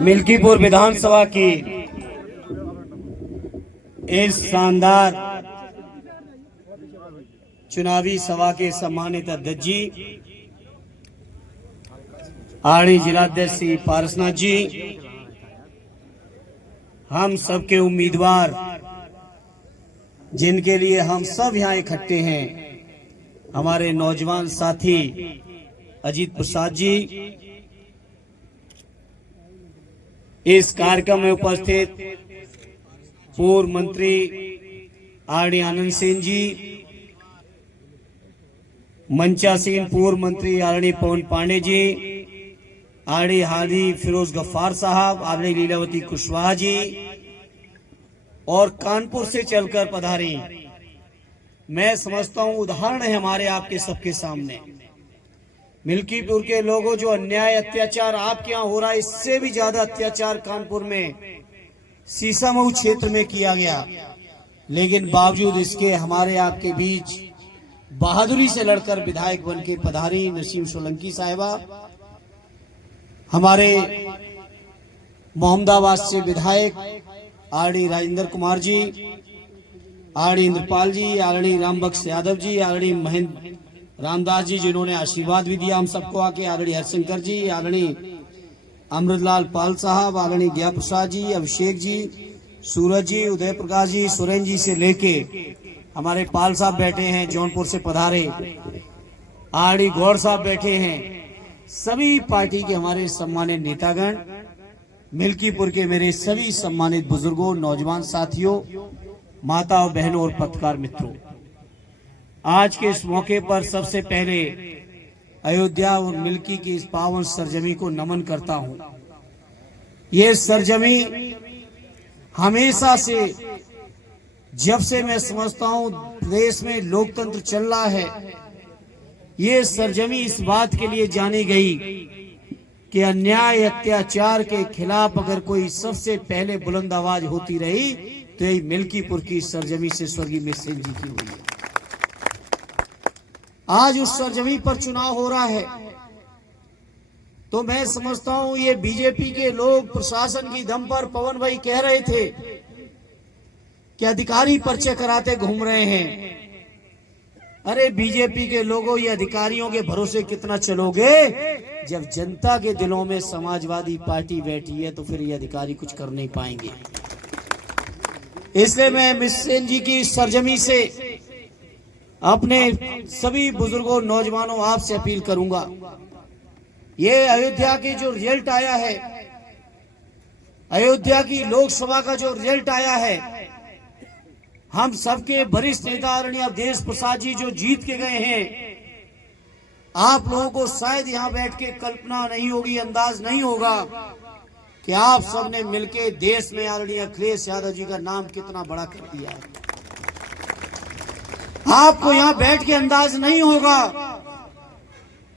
मिल्कीपुर विधानसभा की इस शानदार चुनावी सभा के सम्मानित अध्यक्ष जी, आरणी जिलाध्यक्ष श्री पारसनाथ जी, हम सबके उम्मीदवार जिनके लिए हम सब यहाँ इकट्ठे हैं, हमारे नौजवान साथी अजीत प्रसाद जी, इस कार्यक्रम में उपस्थित पूर्व मंत्री आरणी आनंद सेन जी, मंचासीन पूर्व मंत्री आरणी पवन पांडे जी, आरणी हाजी फिरोज गफ्फार साहब, आरणी लीलावती कुशवाहा जी और कानपुर से चलकर पधारी, मैं समझता हूं उदाहरण है हमारे आपके सबके सामने। मिल्कीपुर के लोगों, जो अन्याय अत्याचार आपके यहाँ हो रहा है, इससे भी ज्यादा अत्याचार कानपुर में सीसामऊ क्षेत्र में किया गया, लेकिन बावजूद इसके हमारे आपके बीच बहादुरी से लड़कर विधायक बन के पधारी नसीम सोलंकी साहिबा, हमारे मोहम्मदाबाद से विधायक आरणी राजेंद्र कुमार जी, आरणी इंद्रपाल जी, आरणी रामबख्श यादव जी, आरणी महेंद्र रामदास जी, जिन्होंने आशीर्वाद भी दिया हम सबको आके, आरणी हरशंकर जी, आरणी अमृतलाल पाल साहब, आरणी गया प्रसाद जी, अभिषेक जी, सूरज जी, उदय प्रकाश जी, सुरेन जी से लेके हमारे पाल साहब बैठे हैं, जौनपुर से पधारे आरणी गौड़ साहब बैठे हैं, सभी पार्टी के हमारे सम्मानित नेतागण, मिल्कीपुर के मेरे सभी सम्मानित बुजुर्गों, नौजवान साथियों, माता और बहनों और पत्रकार मित्रों, आज के इस मौके पर सबसे पहले अयोध्या और मिल्की की इस पावन सरजमी को नमन करता हूं। ये सरजमी हमेशा से, जब से मैं समझता हूं देश में लोकतंत्र चल रहा है, ये सरजमी इस बात के लिए जानी गई कि अन्याय अत्याचार के खिलाफ अगर कोई सबसे पहले बुलंद आवाज होती रही तो यही मिल्कीपुर की सरजमी से स्वर्गीय मिश्र जी की हुई है। आज उस सरजमी पर चुनाव हो रहा है, तो मैं समझता हूं ये बीजेपी के लोग प्रशासन की दम पर, पवन भाई कह रहे थे कि अधिकारी पर्चे कराते घूम रहे हैं। अरे बीजेपी के लोगों, ये अधिकारियों के भरोसे कितना चलोगे? जब जनता के दिलों में समाजवादी पार्टी बैठी है तो फिर ये अधिकारी कुछ कर नहीं पाएंगे। इसलिए मैं मिश्र सेन जी की सरजमी से अपने सभी बुजुर्गों, नौजवानों, आपसे अपील करूंगा, ये अयोध्या की जो रिजल्ट आया है, अयोध्या की लोकसभा का जो रिजल्ट आया है, हम सबके वरिष्ठ नेता आदरणीय अवधेश प्रसाद जी जो जीत के गए हैं, आप लोगों को शायद यहां बैठ के कल्पना नहीं होगी, अंदाज नहीं होगा कि आप सबने मिलके देश में आदरणीय अखिलेश यादव जी का नाम कितना बड़ा कर दिया है। आपको यहां बैठ के अंदाज नहीं होगा,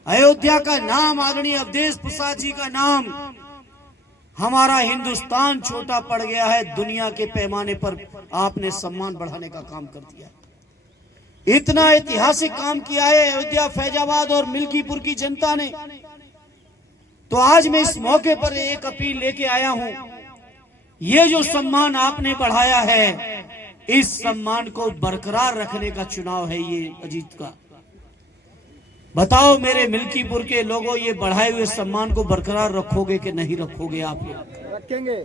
अयोध्या का नाम, आदरणीय अवधेश प्रसाद जी का नाम, हमारा हिंदुस्तान छोटा पड़ गया है, दुनिया के पैमाने पर आपने सम्मान बढ़ाने का काम कर दिया। इतना ऐतिहासिक काम किया है अयोध्या, फैजाबाद और मिल्कीपुर की जनता ने। तो आज मैं इस मौके पर एक अपील लेके आया हूं, ये जो सम्मान आपने बढ़ाया है, इस सम्मान को बरकरार रखने का चुनाव है ये अजीत का। बताओ मेरे मिल्कीपुर के लोगों, ये बढ़ाए हुए सम्मान को बरकरार रखोगे कि नहीं रखोगे? आप लोग रखेंगे।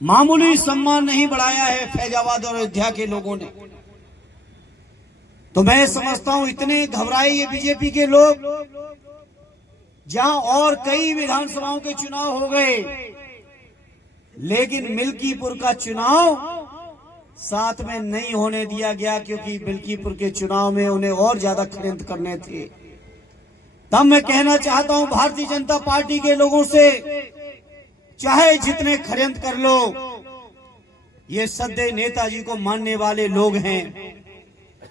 मामूली सम्मान नहीं बढ़ाया है फैजाबाद और अयोध्या के लोगों ने। तो मैं समझता हूं इतने घबराए ये बीजेपी के लोग, जहां और कई विधानसभाओं के चुनाव हो गए, लेकिन मिल्कीपुर का चुनाव साथ में नहीं होने दिया गया, क्योंकि मिल्कीपुर के चुनाव में उन्हें और ज्यादा षड्यंत्र करने थे। तब मैं कहना चाहता हूं भारतीय जनता पार्टी के लोगों से, चाहे जितने षड्यंत्र कर लो, ये सदैव नेताजी को मानने वाले लोग हैं,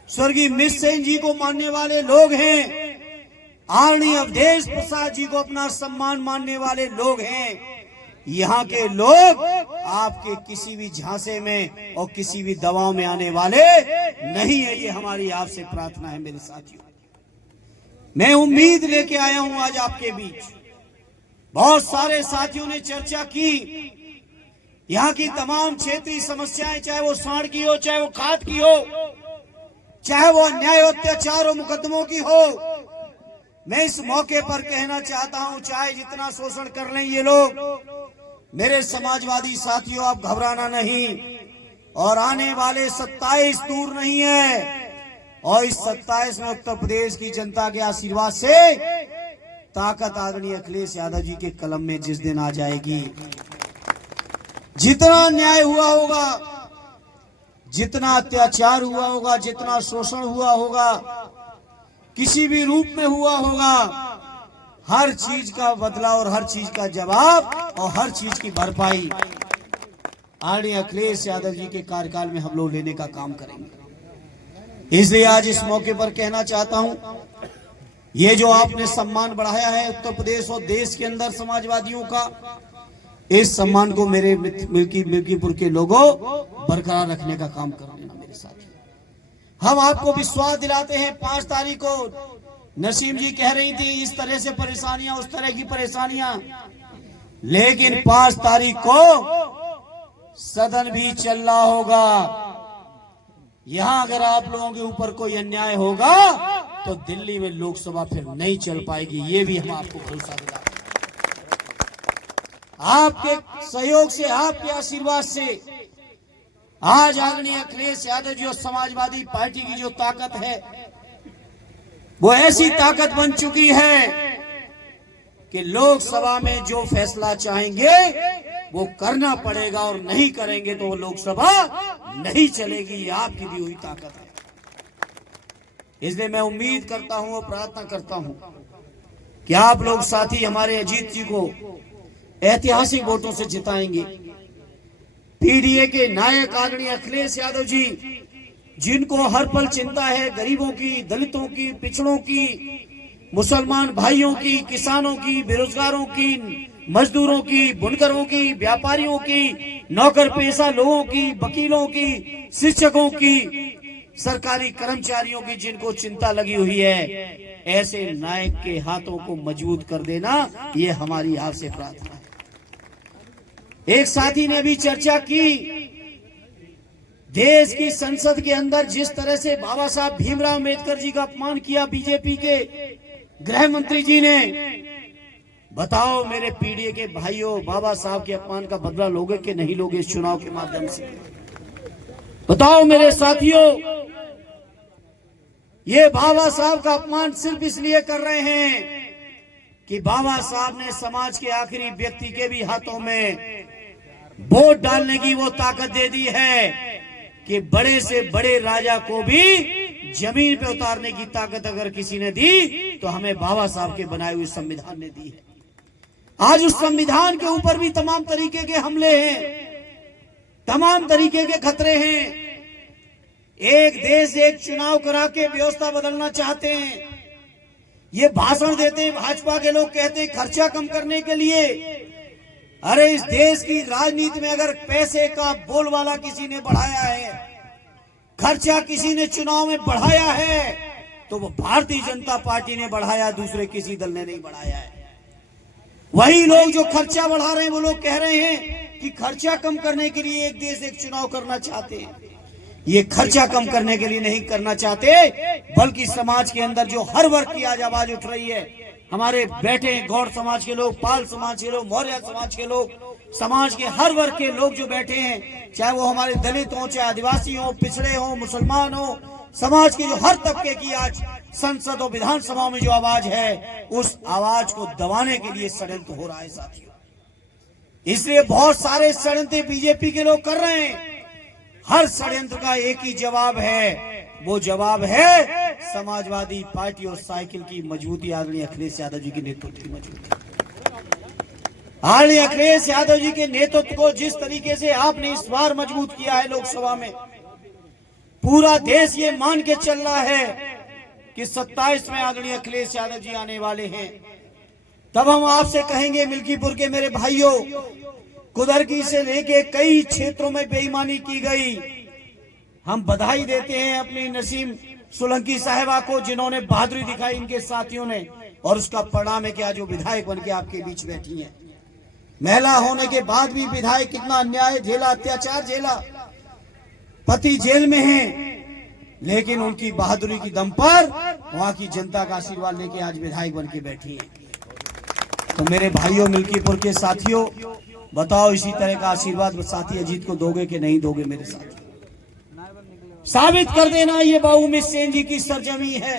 स्वर्गीय मिश्र सेन जी को मानने वाले लोग हैं, आरणी अवधेश प्रसाद जी को अपना सम्मान मानने वाले लोग हैं। यहाँ के लोग आपके किसी भी झांसे में और किसी भी दबाव में आने वाले नहीं है, ये हमारी आपसे प्रार्थना है मेरे साथियों। मैं उम्मीद लेके आया हूं आज आपके बीच, बहुत सारे साथियों ने चर्चा की यहाँ की तमाम क्षेत्रीय समस्याएं, चाहे वो सांड की हो, चाहे वो खाद की हो, चाहे वो अन्याय अत्याचार और मुकदमों की हो। मैं इस मौके पर कहना चाहता हूं, चाहे जितना शोषण कर लें ये लोग, मेरे समाजवादी साथियों, आप घबराना नहीं। और आने वाले 27 दूर नहीं है, और इस 27 में उत्तर प्रदेश की जनता के आशीर्वाद से ताकत आदरणीय अखिलेश यादव जी के कलम में जिस दिन आ जाएगी, जितना अन्याय हुआ होगा, जितना अत्याचार हुआ होगा, जितना शोषण हुआ होगा, किसी भी रूप में हुआ होगा, हर चीज का बदला और हर चीज का जवाब और हर चीज की भरपाई आदरणीय अखिलेश यादव जी के कार्यकाल में हम लोग लेने का काम करेंगे। इसलिए आज इस मौके पर कहना चाहता हूं, ये जो आपने सम्मान बढ़ाया है उत्तर प्रदेश और देश के अंदर समाजवादियों का, इस सम्मान को मेरे मिल्कीपुर के लोगों बरकरार रखने का काम कर लेना मेरे साथ। हम आपको विश्वास दिलाते हैं। 5 तारीख को नसीम जी कह रही थी इस तरह से परेशानियां, उस तरह की परेशानियां, लेकिन 5 तारीख को सदन भी चल रहा होगा। यहां अगर आप लोगों के ऊपर कोई अन्याय होगा तो दिल्ली में लोकसभा फिर नहीं चल पाएगी, ये भी हम आपको भरोसा दिलाते हैं। आपके सहयोग से, आपके आशीर्वाद से आज आदरणीय अखिलेश यादव जी और समाजवादी पार्टी की जो ताकत है वो ऐसी ताकत बन चुकी है कि लोकसभा में जो फैसला चाहेंगे वो करना पड़ेगा, और नहीं करेंगे तो वो लोकसभा नहीं चलेगी। ये आपकी दी हुई ताकत है। इसलिए मैं उम्मीद करता हूं और प्रार्थना करता हूं कि आप लोग साथी हमारे अजीत जी को ऐतिहासिक वोटों से जिताएंगे। पीडीए के नायक आदरणीय अखिलेश यादव जी, जिनको हर पल चिंता है गरीबों की, दलितों की, पिछड़ों की, मुसलमान भाइयों की, किसानों की, बेरोजगारों की, मजदूरों की, बुनकरों की, व्यापारियों की, नौकर पेशा लोगों की, वकीलों की, शिक्षकों की, सरकारी कर्मचारियों की, जिनको चिंता लगी हुई है, ऐसे नायक के हाथों को मजबूत कर देना, ये हमारी आपसे प्रार्थना है। एक साथी ने भी चर्चा की, देश की संसद के अंदर जिस तरह से बाबा साहब भीमराव अम्बेडकर जी का अपमान किया बीजेपी के गृह मंत्री जी ने, बताओ मेरे पीडीए के भाइयों, बाबा साहब के अपमान का बदला लोगे कि नहीं लोगे इस चुनाव के माध्यम से? बताओ मेरे साथियों, ये बाबा साहब का अपमान सिर्फ इसलिए कर रहे हैं कि बाबा साहब ने समाज के आखिरी व्यक्ति के भी हाथों में वोट डालने की वो ताकत दे दी है कि बड़े से बड़े राजा को भी जमीन पे उतारने की ताकत अगर किसी ने दी तो हमें बाबा साहब के बनाए हुए संविधान ने दी है। आज उस संविधान के ऊपर भी तमाम तरीके के हमले हैं, तमाम तरीके के खतरे हैं। एक देश एक चुनाव करा के व्यवस्था बदलना चाहते हैं। ये भाषण देते हैं भाजपा के लोग, कहते हैं खर्चा कम करने के लिए। अरे इस देश की राजनीति में अगर पैसे का बोलबाला किसी ने बढ़ाया है, खर्चा किसी ने चुनाव में बढ़ाया है, तो वो भारतीय जनता पार्टी ने बढ़ाया, दूसरे किसी दल ने नहीं बढ़ाया है। वही लोग जो खर्चा बढ़ा रहे हैं वो लोग कह रहे हैं कि खर्चा कम करने के लिए एक देश एक चुनाव करना चाहते हैं। ये खर्चा कम करने के लिए नहीं करना चाहते, बल्कि समाज के अंदर जो हर वर्ग की आज आवाज उठ रही है, हमारे बैठे गौड़ समाज के लोग, पाल समाज के लोग, मौर्य समाज के लोग, समाज के हर वर्ग के लोग जो बैठे हैं, चाहे वो हमारे दलित हो, चाहे आदिवासी हो, पिछड़े हो, मुसलमान हो, समाज के जो हर तबके की आज संसद और विधानसभा में जो आवाज है, उस आवाज को दबाने के लिए षड्यंत्र हो रहा है साथियों। इसलिए बहुत सारे षड्यंत्र बीजेपी के लोग कर रहे हैं। हर षड्यंत्र का एक ही जवाब है, वो जवाब है समाजवादी पार्टी और साइकिल की मजबूती, आदरणीय अखिलेश यादव जी के नेतृत्व की मजबूती। आदरणीय अखिलेश यादव जी के नेतृत्व को जिस तरीके से आपने इस बार मजबूत किया है लोकसभा में, पूरा देश ये मान के चल रहा है कि 27 में आदरणीय अखिलेश यादव जी आने वाले हैं। तब हम आपसे कहेंगे, मिल्कीपुर के मेरे भाइयों, कुदरकी से लेके कई क्षेत्रों में बेईमानी की गई। हम बधाई देते हैं अपनी नसीम सोलंकी साहिबा को, जिन्होंने बहादुरी दिखाई, इनके साथियों ने और उसका परिणाम है कि आज वो विधायक बन के आपके बीच बैठी हैं। महिला होने के बाद भी विधायक कितना अन्याय झेला, अत्याचार झेला, पति जेल में हैं, लेकिन उनकी बहादुरी की दम पर वहां की जनता का आशीर्वाद लेके आज विधायक बन के बैठी हैं। तो मेरे भाइयों, मिल्कीपुर के साथियों, बताओ इसी तरह का आशीर्वाद साथी अजीत को दोगे कि नहीं दोगे? मेरे साथ साबित कर देना ये बाबू मिश्र जी की सरजमी है,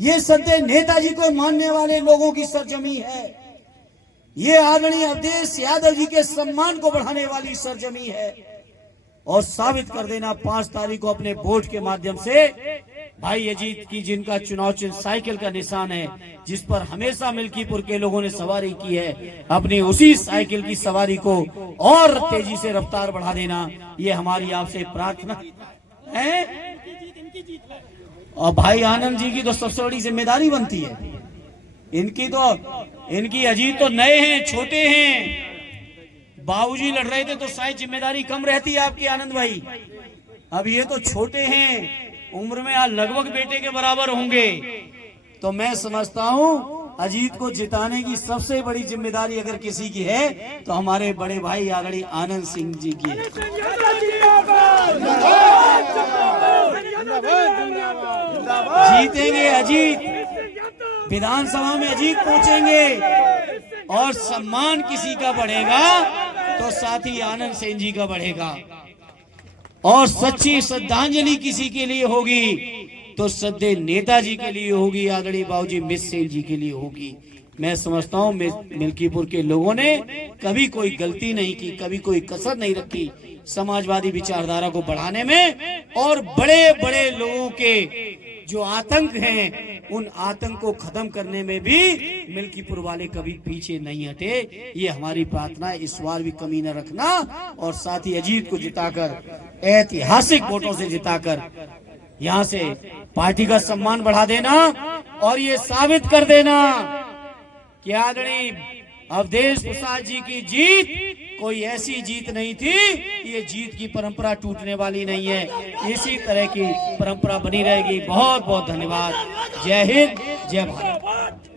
ये सत्य नेताजी को मानने वाले लोगों की सरजमी है, ये आदरणीय अवधेश यादव जी के सम्मान को बढ़ाने वाली सरजमी है। और साबित कर देना 5 तारीख को अपने वोट के माध्यम से भाई अजीत की, जिनका चुनाव चिन्ह साइकिल का निशान है, जिस पर हमेशा मिल्कीपुर के लोगों ने सवारी की है, अपनी उसी साइकिल की सवारी को और तेजी से रफ्तार बढ़ा देना, ये हमारी आपसे प्रार्थना है। और भाई आनंद जी की तो सबसे बड़ी जिम्मेदारी बनती है, इनकी अजीत तो नए हैं, छोटे हैं, बाबूजी लड़ रहे थे तो शायद जिम्मेदारी कम रहती है आपकी आनंद भाई। अब ये तो छोटे हैं, उम्र में आज लगभग बेटे के बराबर होंगे। तो मैं समझता हूं अजीत को जिताने की सबसे बड़ी जिम्मेदारी अगर किसी की है तो हमारे बड़े भाई आदरणीय आनंद सिंह जी की है। जीतेंगे अजीत, विधानसभा में अजीत पहुंचेंगे, और सम्मान किसी का बढ़ेगा तो साथी आनंद सिंह जी का बढ़ेगा, और सच्ची श्रद्धांजलि किसी के लिए होगी तो सद्य नेताजी के लिए होगी, आदरणीय बाबूजी मिश्र जी के लिए होगी। मैं समझता हूं मिल्कीपुर के लोगों ने कभी कोई गलती नहीं की, कभी कोई कसर नहीं रखी समाजवादी विचारधारा को बढ़ाने में, और बड़े बड़े लोगों के जो आतंक हैं उन आतंक को खत्म करने में भी मिल्कीपुर वाले कभी पीछे नहीं हटे। ये हमारी प्रार्थना है, इस बार भी कमी न रखना, और साथ ही अजीत को जिताकर, ऐतिहासिक वोटों से जिताकर यहाँ से पार्टी का सम्मान बढ़ा देना, और ये साबित कर देना कि आदरणीय अवधेश प्रसाद जी की जीत कोई ऐसी जीत नहीं थी, ये जीत की परंपरा टूटने वाली नहीं है, इसी तरह की परंपरा बनी रहेगी। बहुत बहुत धन्यवाद। जय हिंद, जय भारत।